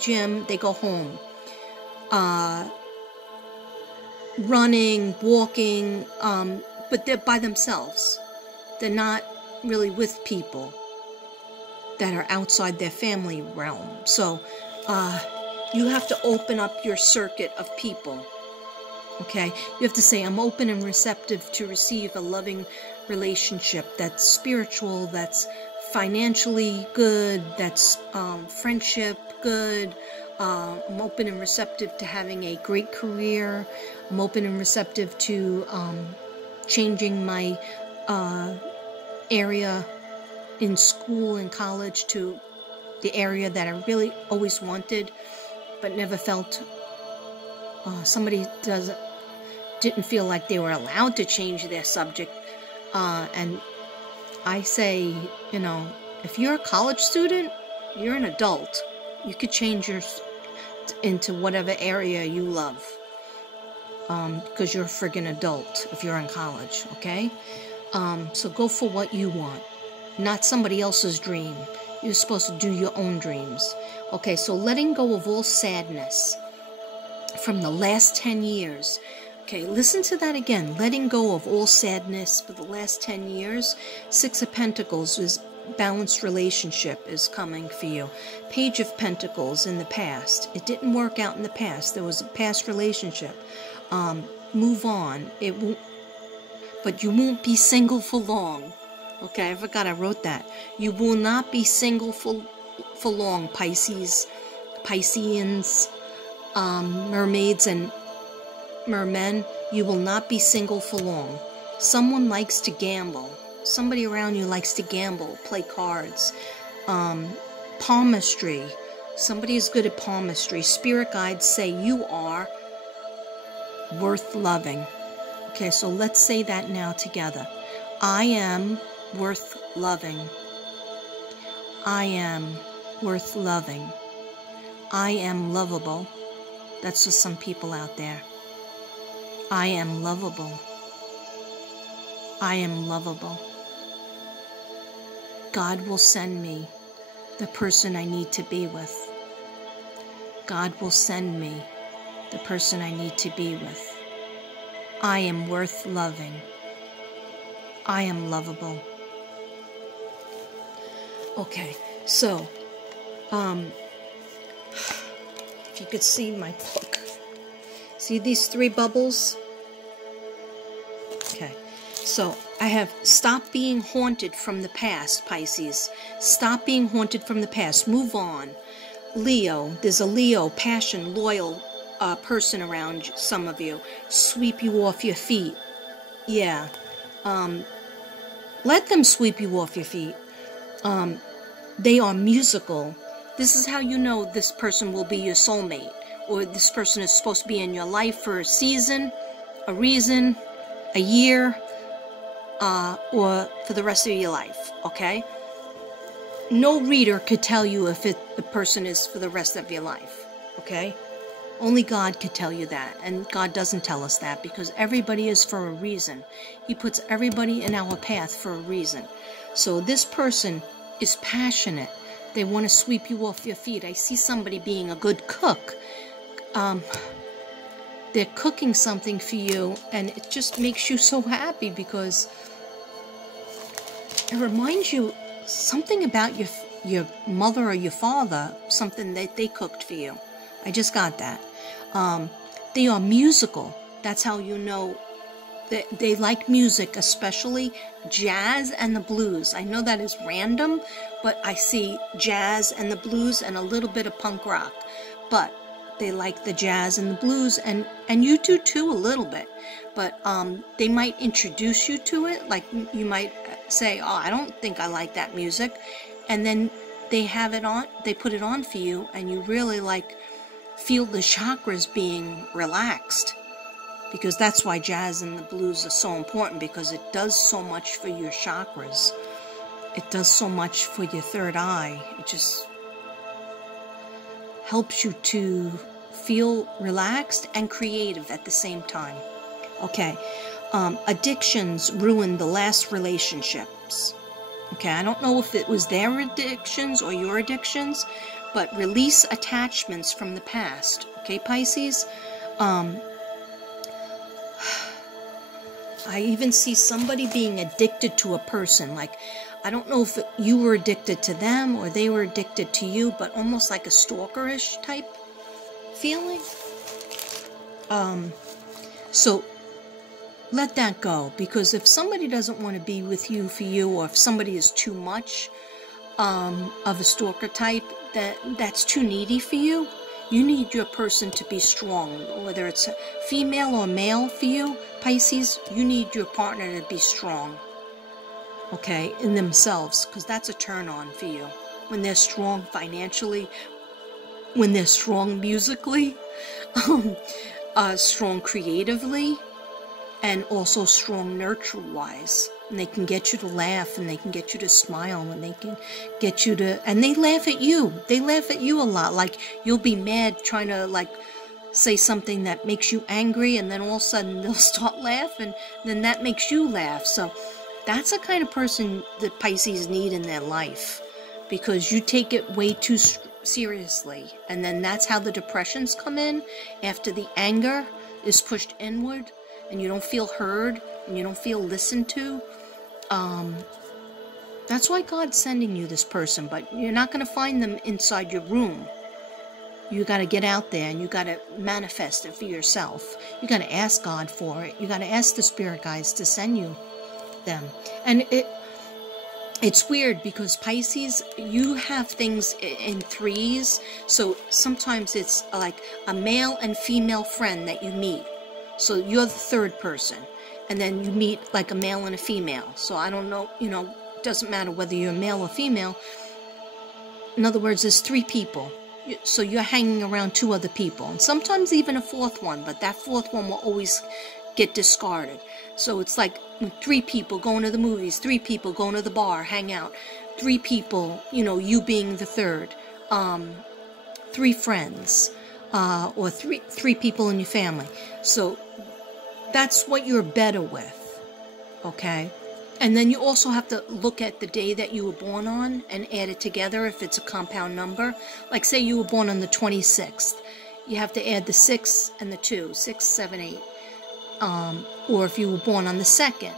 gym, they go home. Running, walking, but they're by themselves. They're not really with people that are outside their family realm. So you have to open up your circuit of people. Okay? You have to say, I'm open and receptive to receive a loving relationship that's spiritual, that's financially good, that's friendship good. I'm open and receptive to having a great career. I'm open and receptive to changing my area in school and college to the area that I really always wanted, but never felt somebody didn't feel like they were allowed to change their subject. And I say, you know, if you're a college student, you're an adult. You could change yours into whatever area you love, because you're a friggin' adult if you're in college, okay? So go for what you want, not somebody else's dream. You're supposed to do your own dreams. Okay, so letting go of all sadness from the last 10 years. Okay, listen to that again. Letting go of all sadness for the last 10 years. 6 of Pentacles is balanced relationship is coming for you. Page of Pentacles in the past. It didn't work out in the past. There was a past relationship. Move on. It won't, but you won't be single for long. Okay, I forgot I wrote that. You will not be single for long, Pisces, Pisceans, mermaids and mermen. You will not be single for long. Someone likes to gamble. Somebody around you likes to gamble, play cards, palmistry. Somebody is good at palmistry. Spirit guides say you are worth loving. Okay, so let's say that now together. I am worth loving. I am worth loving. I am lovable. That's just some people out there. I am lovable. I am lovable. God will send me the person I need to be with. God will send me the person I need to be with. I am worth loving. I am lovable. Okay, so, if you could see my book. See these 3 bubbles? Okay, so I have stopped being haunted from the past, Pisces. Stop being haunted from the past. Move on. Leo, there's a Leo, passion, loyal person around some of you. Sweep you off your feet. Yeah. Let them sweep you off your feet. They are musical. This is how you know this person will be your soulmate, or this person is supposed to be in your life for a season, a reason, a year, or for the rest of your life, okay? No reader could tell you if the person is for the rest of your life, okay? Only God could tell you that, and God doesn't tell us that because everybody is for a reason. He puts everybody in our path for a reason. So this person is passionate. They want to sweep you off your feet. I see somebody being a good cook. They're cooking something for you, and it just makes you so happy because it reminds you something about your mother or your father, something that they cooked for you. I just got that. They are musical. That's how you know that they like music, especially jazz and the blues. I know that is random, but I see jazz and the blues and a little bit of punk rock. But they like the jazz and the blues, and you do too a little bit. But they might introduce you to it. Like you might say, oh, I don't think I like that music. And then they have it on, they put it on for you, and you really like feel the chakras being relaxed, because that's why jazz and the blues are so important, because it does so much for your chakras. It does so much for your third eye. It just helps you to feel relaxed and creative at the same time. Okay, addictions ruin the last relationships. Okay, I don't know if it was their addictions or your addictions, but release attachments from the past. Okay, Pisces? I even see somebody being addicted to a person. Like, I don't know if you were addicted to them or they were addicted to you, but almost like a stalkerish type feeling. So let that go, because if somebody doesn't want to be with you for you, or if somebody is too much of a stalker type, that's too needy for you, you need your person to be strong. Whether it's female or male for you, Pisces, you need your partner to be strong, okay, in themselves, because that's a turn on for you. When they're strong financially, when they're strong musically, strong creatively, and also strong nurture-wise. And they can get you to laugh, and they can get you to smile, and they can get you to... And they laugh at you. They laugh at you a lot. Like, you'll be mad trying to, like, say something that makes you angry, and then all of a sudden they'll start laughing, and then that makes you laugh. So that's the kind of person that Pisces need in their life, because you take it way too seriously. And then that's how the depressions come in, after the anger is pushed inward, and you don't feel heard, and you don't feel listened to. That's why God's sending you this person, but you're not going to find them inside your room. You got to get out there, and you got to manifest it for yourself. You got to ask God for it. You got to ask the spirit guides to send you them. And it's weird, because Pisces, you have things in threes, so sometimes it's like a male and female friend that you meet. So you're the third person, and then you meet like a male and a female. So I don't know, you know, it doesn't matter whether you're male or female. In other words, there's three people. So you're hanging around two other people, and sometimes even a fourth one, but that fourth one will always get discarded. So it's like three people going to the movies, three people going to the bar, hang out, three people, you know, you being the third, three friends, or three people in your family. So that's what you're better with, okay? And then you also have to look at the day that you were born on and add it together if it's a compound number. Like, say you were born on the 26th. You have to add the 6 and the 2, 6, 7, 8. Or if you were born on the 2nd,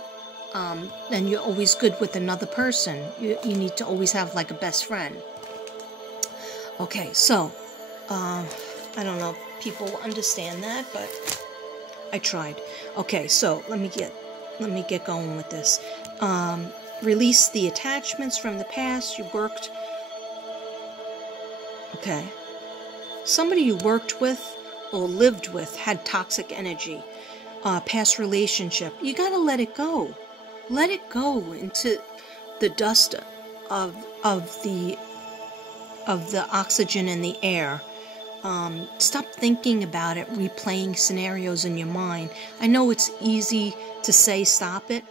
then you're always good with another person. You need to always have, like, a best friend. Okay, so, I don't know if people will understand that, but I tried. Okay, so let me get going with this. Release the attachments from the past. You worked. Okay. Somebody you worked with or lived with had toxic energy. Past relationship. You gotta let it go. Let it go into the dust of the oxygen in the air. Stop thinking about it, replaying scenarios in your mind. I know it's easy to say stop it,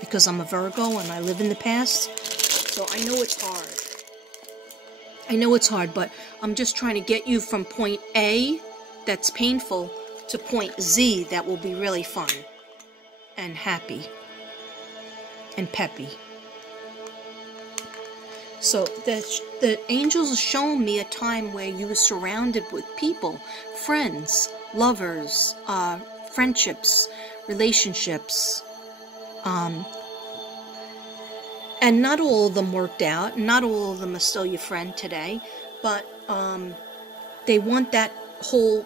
because I'm a Virgo and I live in the past, so I know it's hard. I know it's hard, but I'm just trying to get you from point A, that's painful, to point Z, that will be really fun and happy and peppy. So the angels are showing me a time where you were surrounded with people, friends, lovers, friendships, relationships, and not all of them worked out. Not all of them are still your friend today, but they want that whole,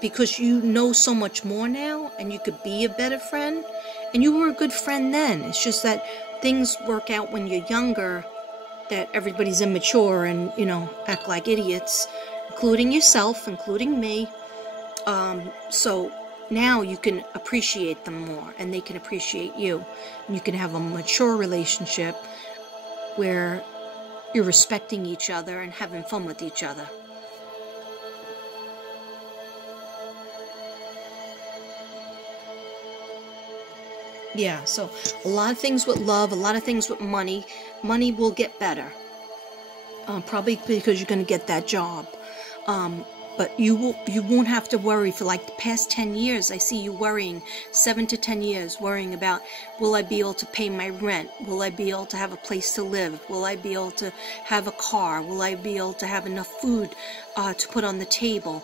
because you know so much more now, and you could be a better friend, and you were a good friend then. It's just that things work out when you're younger, that everybody's immature and, you know, act like idiots, including yourself, including me. So now you can appreciate them more, and they can appreciate you. And you can have a mature relationship where you're respecting each other and having fun with each other. Yeah, so a lot of things with love, a lot of things with money. Money will get better. Probably because you're going to get that job. But you won't have to worry for like the past 10 years. I see you worrying, 7 to 10 years, worrying about, will I be able to pay my rent? Will I be able to have a place to live? Will I be able to have a car? Will I be able to have enough food to put on the table,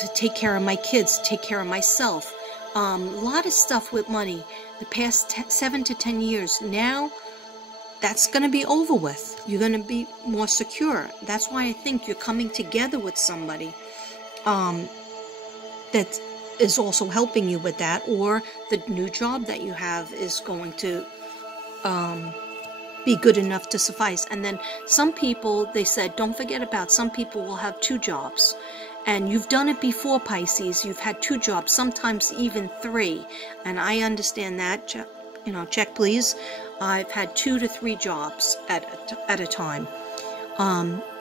to take care of my kids, take care of myself? A lot of stuff with money. The past 7 to 10 years. Now, that's going to be over with. You're going to be more secure. That's why I think you're coming together with somebody that is also helping you with that, or the new job that you have is going to be good enough to suffice. And then some people, they said, don't forget about, some people will have 2 jobs. And you've done it before, Pisces. You've had 2 jobs, sometimes even 3. And I understand that. Check please. I've had 2 to 3 jobs at a time.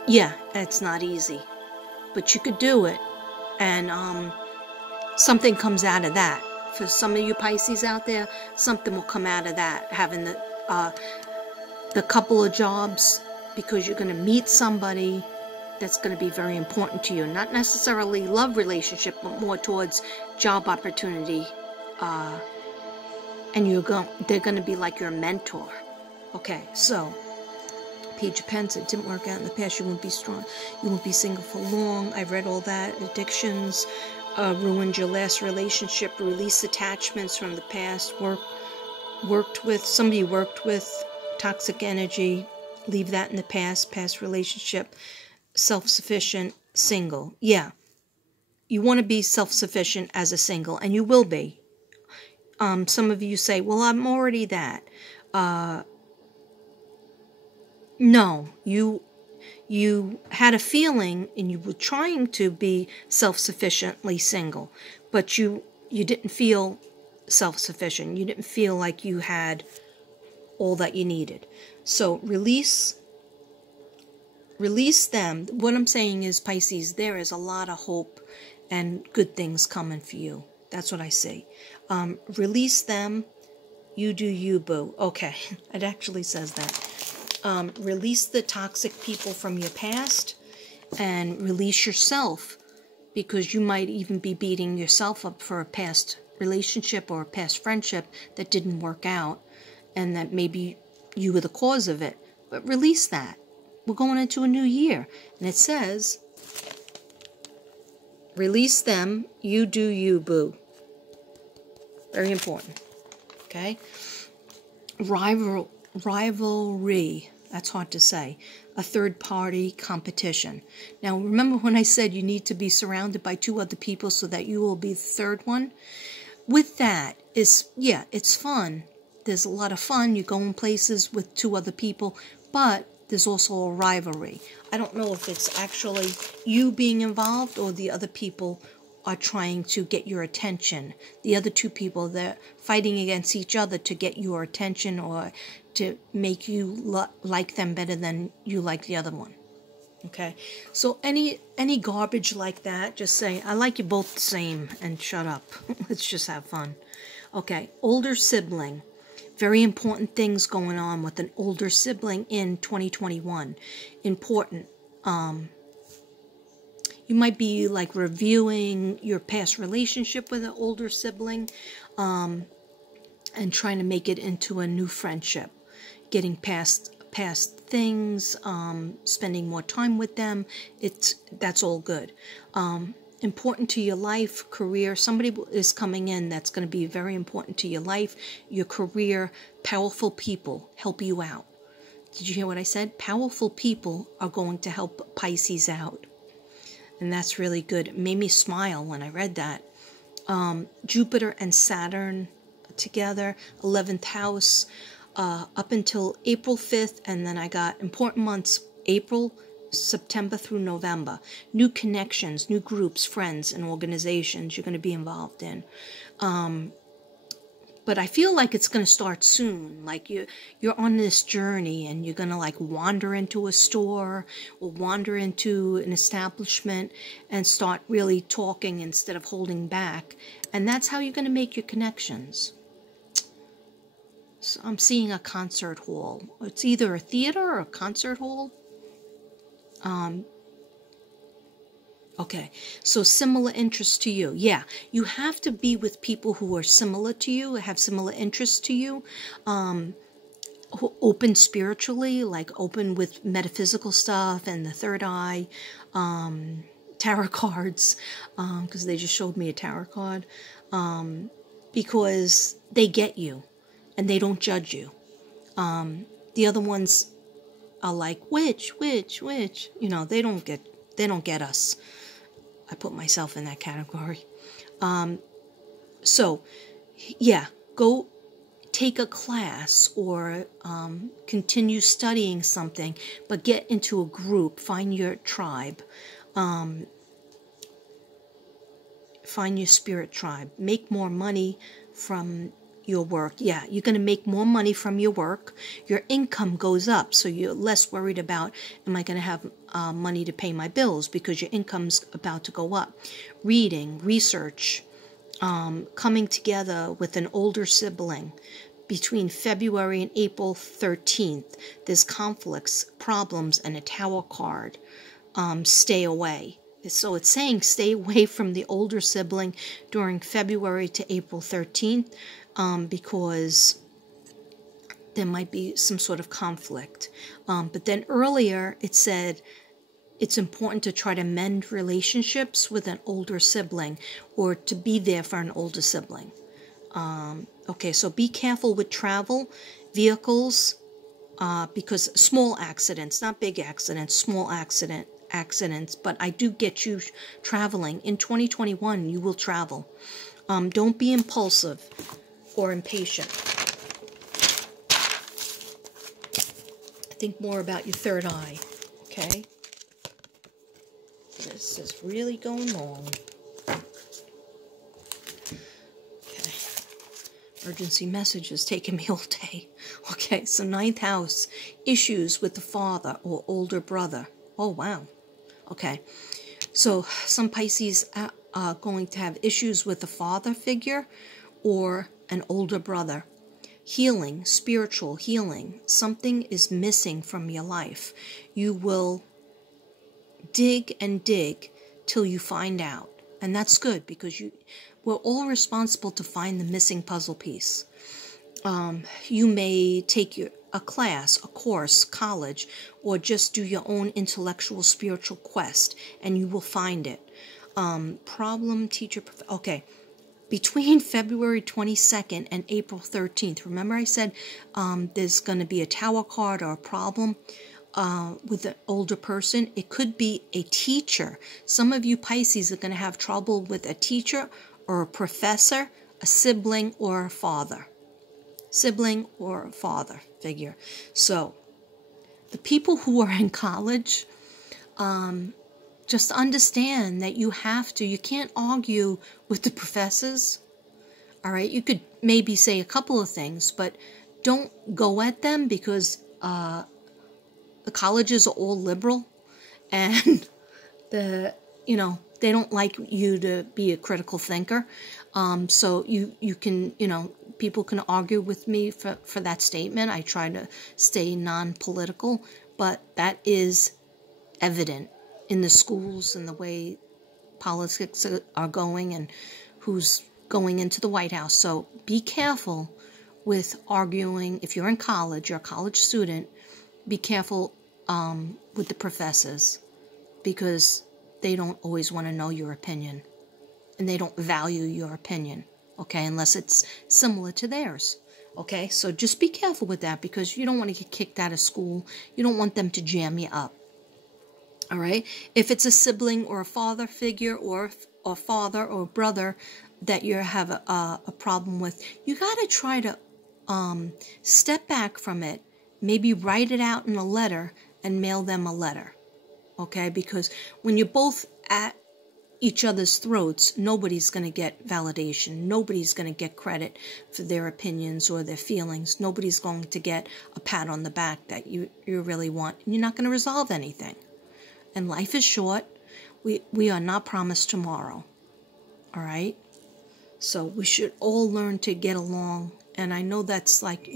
Yeah, it's not easy, but you could do it, and something comes out of that. For some of you Pisces out there, something will come out of that, having the couple of jobs, because you're going to meet somebody that's going to be very important to you. Not necessarily love relationship, but more towards job opportunity. And they're going to be like your mentor. Okay, so Page of Pence, it didn't work out in the past. You won't be strong. You won't be single for long. I read all that. Addictions ruined your last relationship. Release attachments from the past. Somebody worked with. Toxic energy. Leave that in the past. Past relationship. Self-sufficient. Single. Yeah. You want to be self-sufficient as a single, and you will be. Some of you say, well, I'm already that. No, you had a feeling and you were trying to be self-sufficiently single, but you didn't feel self-sufficient. You didn't feel like you had all that you needed. So release them. What I'm saying is, Pisces, there is a lot of hope and good things coming for you. That's what I see. Release them. You do you, boo. Okay, it actually says that. Release the toxic people from your past and release yourself, because you might even be beating yourself up for a past relationship or a past friendship that didn't work out, and that maybe you were the cause of it. But release that. We're going into a new year, and it says, release them. You do you, boo. Very important. Okay? Rivalry. That's hard to say. A third-party competition. Now, remember when I said you need to be surrounded by 2 other people so that you will be the third one? With that, it's fun. There's a lot of fun. You go in places with 2 other people, but there's also a rivalry. I don't know if it's actually you being involved or the other people are trying to get your attention. The other 2 people, they're fighting against each other to get your attention or to make you like them better than you like the other one. Okay? So any garbage like that, just say, I like you both the same, and shut up. Let's just have fun. Okay, older sibling. Very important things going on with an older sibling in 2021. Important. You might be like reviewing your past relationship with an older sibling and trying to make it into a new friendship. Getting past things, spending more time with them. That's all good. Important to your life, career. Somebody is coming in that's going to be very important to your life, your career. Powerful people help you out. Did you hear what I said? Powerful people are going to help Pisces out. And that's really good. It made me smile when I read that. Jupiter and Saturn together, 11th house, up until April 5th. And then I got important months, April, September through November. New connections, new groups, friends, and organizations you're going to be involved in. But I feel like it's going to start soon. Like you're on this journey and you're going to like wander into a store or wander into an establishment and start really talking instead of holding back. And that's how you're going to make your connections. So I'm seeing a concert hall. It's either a theater or a concert hall. Okay, so similar interests to you. Yeah, you have to be with people who are similar to you, have similar interests to you, who open spiritually, like open with metaphysical stuff and the third eye, tarot cards, because they just showed me a tarot card, because they get you and they don't judge you. The other ones are like, witch, you know, they don't get us. I put myself in that category. So, yeah, go take a class or continue studying something, but get into a group, find your tribe, find your spirit tribe, make more money from your work. Yeah, you're going to make more money from your work. Your income goes up, so you're less worried about, am I going to have money to pay my bills, because your income's about to go up. Reading, research, coming together with an older sibling. Between February and April 13th, there's conflicts, problems, and a tower card. Stay away. So it's saying stay away from the older sibling during February to April 13th, because there might be some sort of conflict. But then earlier it said it's important to try to mend relationships with an older sibling, or to be there for an older sibling. Okay, so be careful with travel, vehicles, because small accidents, not big accidents, small accidents, but I do get you traveling. In 2021, you will travel. Don't be impulsive or impatient. Think more about your third eye, okay? This is really going long. Okay. Emergency messages taking me all day. Okay, so 9th house, issues with the father or older brother. Oh, wow. Okay, so some Pisces are going to have issues with the father figure or an older brother. Healing, spiritual healing. Something is missing from your life. You will dig and dig till you find out. And that's good, because we're all responsible to find the missing puzzle piece. You may take a class, a course, college, or just do your own intellectual spiritual quest, and you will find it. Problem, teacher, okay. Between February 22nd and April 13th, remember I said there's going to be a tower card or a problem with an older person? It could be a teacher. Some of you Pisces are going to have trouble with a teacher or a professor, a sibling, or a father. Sibling or a father figure. So, the people who are in college, just understand that you can't argue with the professors. All right, you could maybe say a couple of things, but don't go at them, because the colleges are all liberal, and they don't like you to be a critical thinker. So you can, people can argue with me for that statement. I try to stay non-political, but that is evident in the schools and the way politics are going and who's going into the White House. So be careful with arguing. If you're in college, you're a college student, be careful with the professors, because they don't always want to know your opinion, and they don't value your opinion, okay, unless it's similar to theirs. Okay, so just be careful with that, because you don't want to get kicked out of school. You don't want them to jam you up. All right, if it's a sibling or a father figure, or father or brother that you have a problem with, you got to try to step back from it. Maybe write it out in a letter and mail them a letter. Okay, because when you're both at each other's throats, nobody's going to get validation. Nobody's going to get credit for their opinions or their feelings. Nobody's going to get a pat on the back that you really want. And you're not going to resolve anything. And life is short. We are not promised tomorrow. All right? So we should all learn to get along. And I know that's like,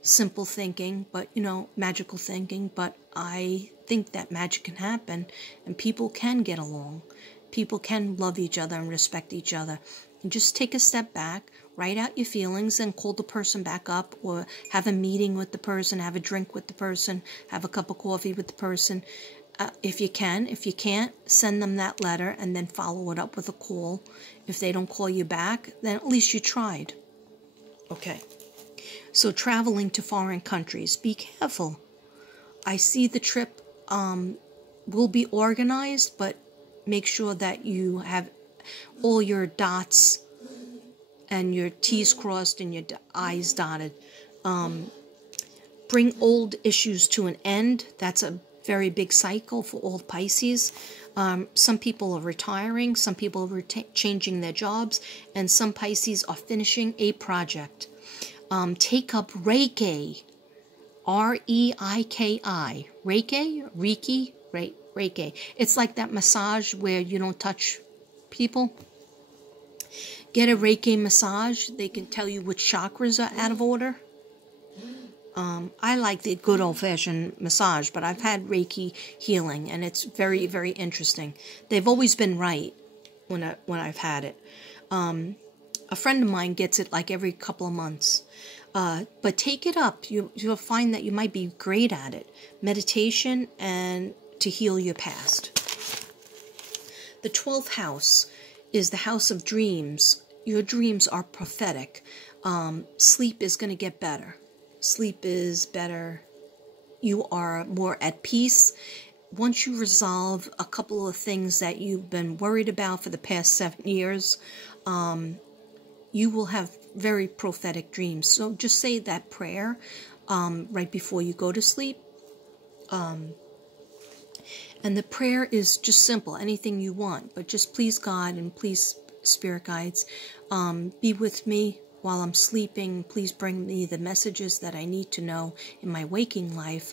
simple thinking, but, magical thinking. But I think that magic can happen and people can get along. People can love each other and respect each other. And just take a step back, write out your feelings and call the person back up, or have a meeting with the person, have a drink with the person, have a cup of coffee with the person. If you can. If you can't, send them that letter and then follow it up with a call. If they don't call you back, then at least you tried. Okay. So traveling to foreign countries, be careful. I see the trip will be organized, but make sure that you have all your dots and your T's crossed and your I's dotted. Bring old issues to an end. That's a very big cycle for all Pisces. Some people are retiring, some people are changing their jobs, and some Pisces are finishing a project. Take up Reiki, R-E-I-K-I, Reiki. It's like that massage where you don't touch people. Get a Reiki massage. They can tell you which chakras are out of order. I like the good old-fashioned massage, but I've had Reiki healing, and it's very, very interesting. They've always been right when I've had it. A friend of mine gets it like every couple of months. But take it up. You'll find that you might be great at it. Meditation and to heal your past. The 12th house is the house of dreams. Your dreams are prophetic. Sleep is going to get better. Sleep is better. You are more at peace. Once you resolve a couple of things that you've been worried about for the past 7 years, you will have very prophetic dreams. So just say that prayer right before you go to sleep. And the prayer is just simple, anything you want. But just please God and please spirit guides, be with me while I'm sleeping. Please bring me the messages that I need to know in my waking life.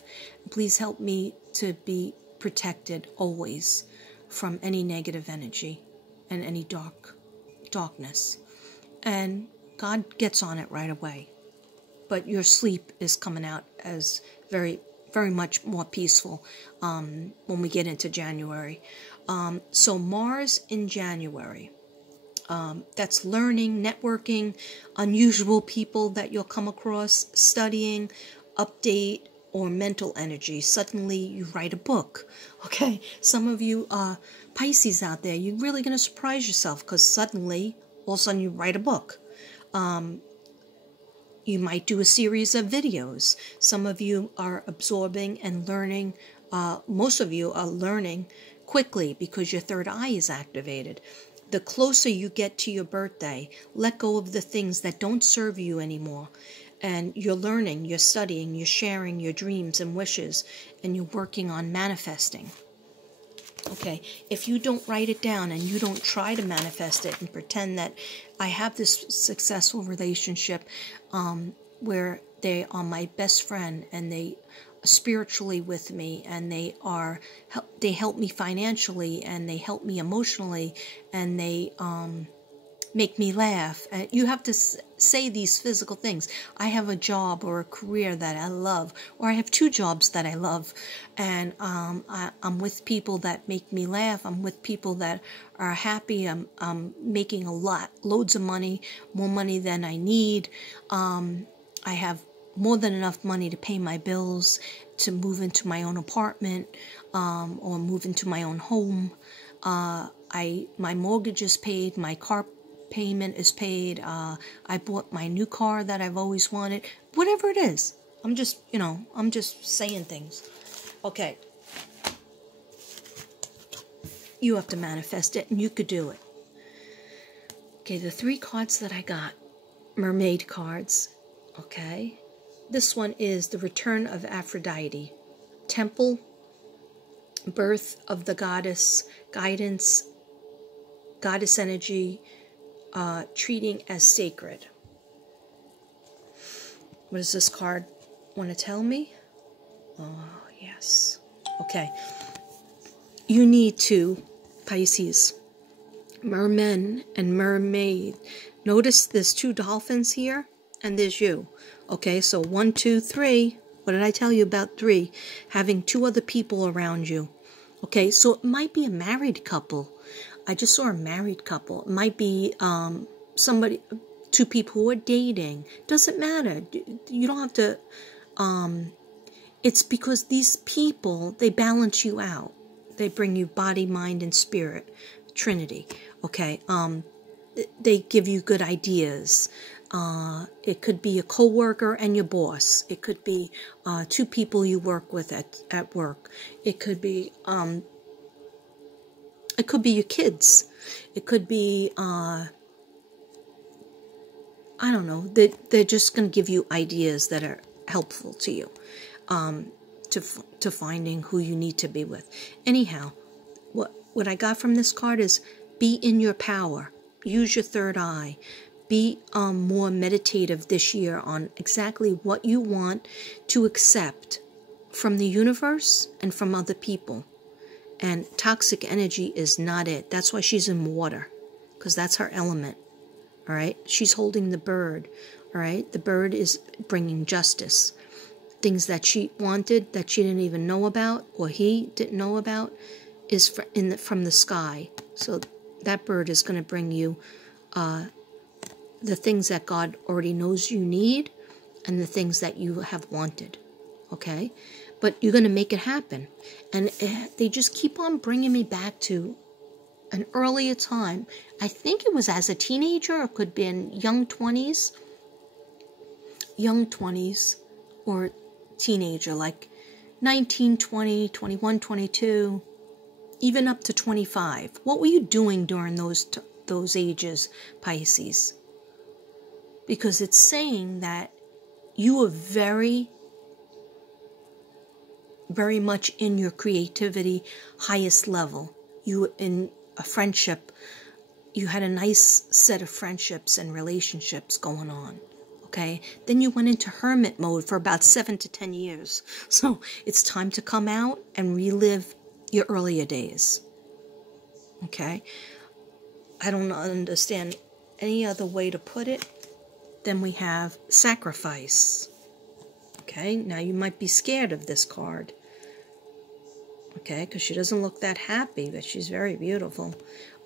Please help me to be protected always from any negative energy and any darkness. And God gets on it right away. But your sleep is coming out as very, very much more peaceful when we get into January. So Mars in January. That's learning, networking, unusual people that you'll come across, studying, update, or mental energy. Suddenly you write a book. Okay, some of you Pisces out there, you're really going to surprise yourself because suddenly, all of a sudden you write a book. You might do a series of videos. Some of you are absorbing and learning. Most of you are learning quickly because your third eye is activated. The closer you get to your birthday, let go of the things that don't serve you anymore. And you're learning, you're studying, you're sharing your dreams and wishes, and you're working on manifesting. Okay, if you don't write it down and you don't try to manifest it and pretend that I have this successful relationship where they are my best friend and they spiritually with me and they help me financially and they help me emotionally and they make me laugh. You have to say these physical things. I have a job or a career that I love, or I have 2 jobs that I love, and I'm with people that make me laugh. I'm with people that are happy. I'm making loads of money, more money than I need. I have more than enough money to pay my bills, to move into my own apartment, or move into my own home. My mortgage is paid, my car payment is paid, I bought my new car that I've always wanted. Whatever it is. I'm just saying things. Okay. You have to manifest it, and you could do it. Okay, the 3 cards that I got, mermaid cards. Okay. This one is the return of Aphrodite. Temple, birth of the goddess, guidance, goddess energy, treating as sacred. What does this card want to tell me? Oh, yes. Okay. You need to, Pisces, mermen and mermaid. Notice there's 2 dolphins here, and there's you. Okay, so 1, 2, 3. What did I tell you about 3? Having 2 other people around you. Okay, so it might be a married couple. I just saw a married couple. It might be somebody, 2 people who are dating. Doesn't matter. You don't have to. It's because these people, they balance you out. They bring you body, mind, and spirit. Trinity. Okay. They give you good ideas. It could be a co-worker and your boss. It could be 2 people you work with at work. It could be your kids. It could be I don't know. They're just going to give you ideas that are helpful to you, to finding who you need to be with. Anyhow, what I got from this card is be in your power. Use your third eye. Be more meditative this year on exactly what you want to accept from the universe and from other people. And toxic energy is not it. That's why she's in water, because that's her element. All right? She's holding the bird. All right? The bird is bringing justice. Things that she wanted that she didn't even know about, or he didn't know about, is from the sky. So that bird is going to bring you the things that God already knows you need and the things that you have wanted. Okay? But you're going to make it happen. And they just keep on bringing me back to an earlier time. I think it was as a teenager, or it could be in young 20s. Young 20s or teenager, like 19, 20, 21, 22, even up to 25. What were you doing during those ages, Pisces? Because it's saying that you are very, very much in your creativity, highest level. You, in a friendship, you had a nice set of friendships and relationships going on. Okay? Then you went into hermit mode for about 7 to 10 years. So it's time to come out and relive your earlier days. Okay? I don't understand any other way to put it. Then we have sacrifice. Okay? Now you might be scared of this card. Okay? Because she doesn't look that happy, but she's very beautiful.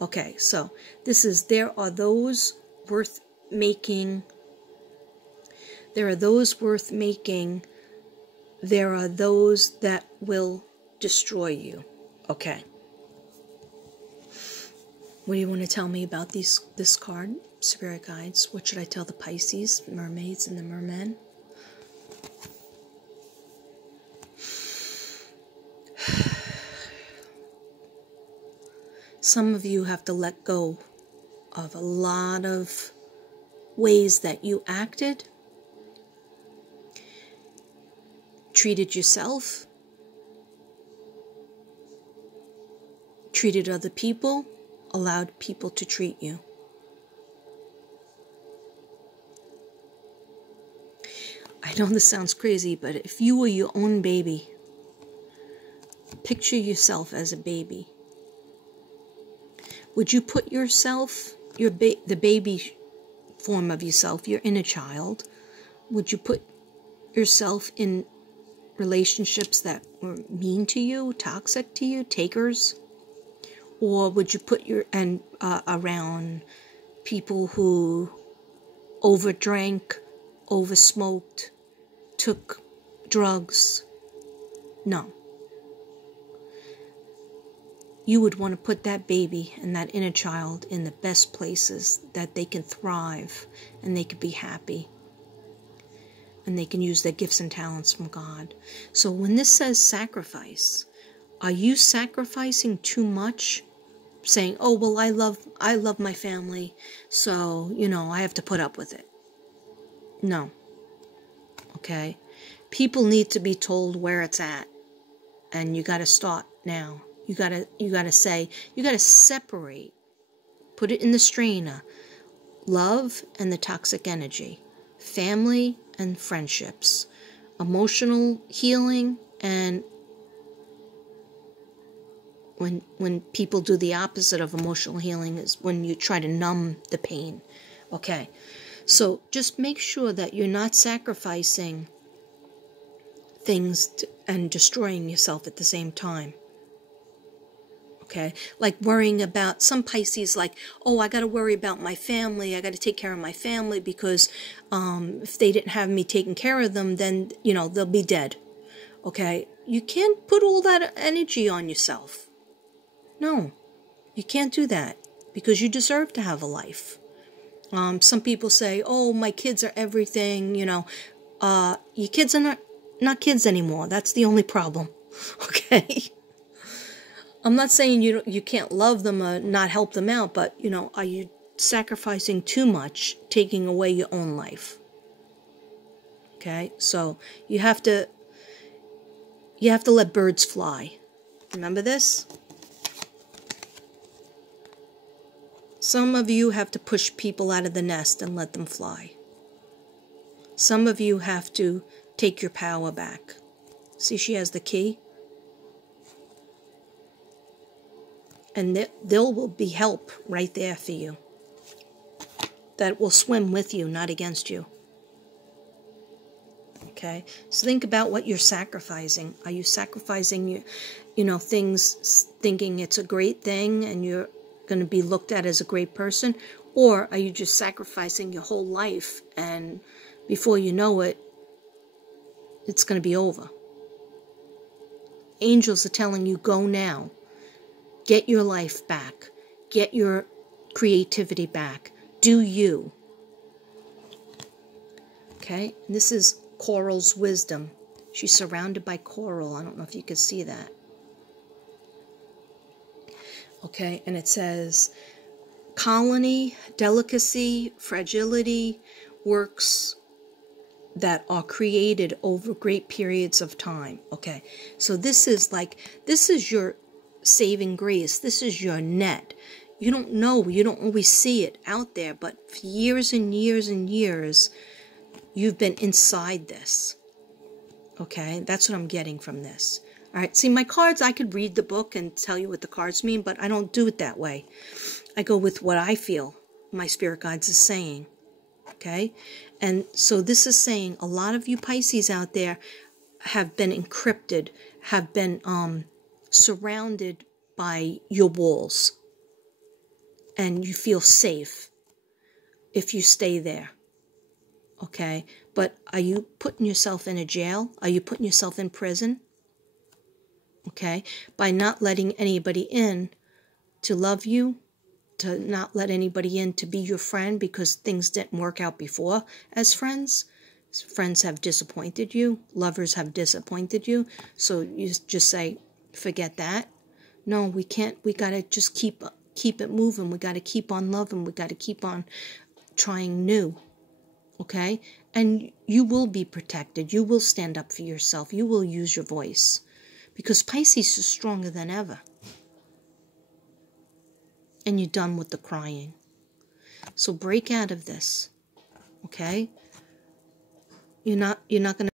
Okay, so this is, there are those worth making. There are those worth making. There are those that will destroy you. Okay. What do you want to tell me about this card, Spirit Guides? What should I tell the Pisces, Mermaids, and the Mermen? Some of you have to let go of a lot of ways that you acted, treated yourself, treated other people, allowed people to treat you. I know this sounds crazy, but if you were your own baby, picture yourself as a baby. Would you put yourself, the baby form of yourself, your inner child, would you put yourself in relationships that were mean to you, toxic to you, takers? Or would you put around people who overdrank, oversmoked, took drugs? No. You would want to put that baby and that inner child in the best places that they can thrive and they can be happy. And they can use their gifts and talents from God. So when this says sacrifice, are you sacrificing too much? Saying, oh, well, I love my family, so, I have to put up with it. No. Okay? People need to be told where it's at. And you got to start now. You got to separate. Put it in the strainer. Love and the toxic energy. Family and friendships. Emotional healing, and when people do the opposite of emotional healing is when you try to numb the pain. Okay. So just make sure that you're not sacrificing things and destroying yourself at the same time. Okay, like worrying about some Pisces, like, oh, I got to worry about my family. I got to take care of my family because if they didn't have me taking care of them, then, you know, they'll be dead. Okay, you can't put all that energy on yourself. No, you can't do that because you deserve to have a life. Some people say, oh, my kids are everything, you know. Your kids are not kids anymore. That's the only problem. Okay. I'm not saying you can't love them or not help them out, but, you know, are you sacrificing too much, taking away your own life? Okay, so you have to let birds fly. Remember this? Some of you have to push people out of the nest and let them fly. Some of you have to take your power back. See, she has the key. And there will be help right there for you. That will swim with you, not against you. Okay? So think about what you're sacrificing. Are you sacrificing, you know, things thinking it's a great thing and you're going to be looked at as a great person? Or are you just sacrificing your whole life and before you know it, it's going to be over? Angels are telling you, go now. Get your life back. Get your creativity back. Do you. Okay? And this is Coral's wisdom. She's surrounded by coral. I don't know if you can see that. Okay? And it says, colony, delicacy, fragility, works that are created over great periods of time. Okay? So this is your saving grace. This is your net. You don't know, you don't always see it out there, but for years and years and years, you've been inside this. Okay, that's what I'm getting from this. All right, see, my cards, I could read the book and tell you what the cards mean, but I don't do it that way. I go with what I feel my spirit guides is saying. Okay, and so this is saying a lot of you Pisces out there have been encrypted, have been surrounded by your walls, and you feel safe if you stay there. Okay, but are you putting yourself in a jail? Are you putting yourself in prison? Okay, by not letting anybody in to love you, to not let anybody in to be your friend because things didn't work out before as friends. Friends have disappointed you. Lovers have disappointed you. So you just say, forget that. No, we can't. We got to just keep it moving. We got to keep on loving. We got to keep on trying new. Okay? And you will be protected. You will stand up for yourself. You will use your voice. Because Pisces is stronger than ever. And you're done with the crying. So break out of this. Okay? You're not going to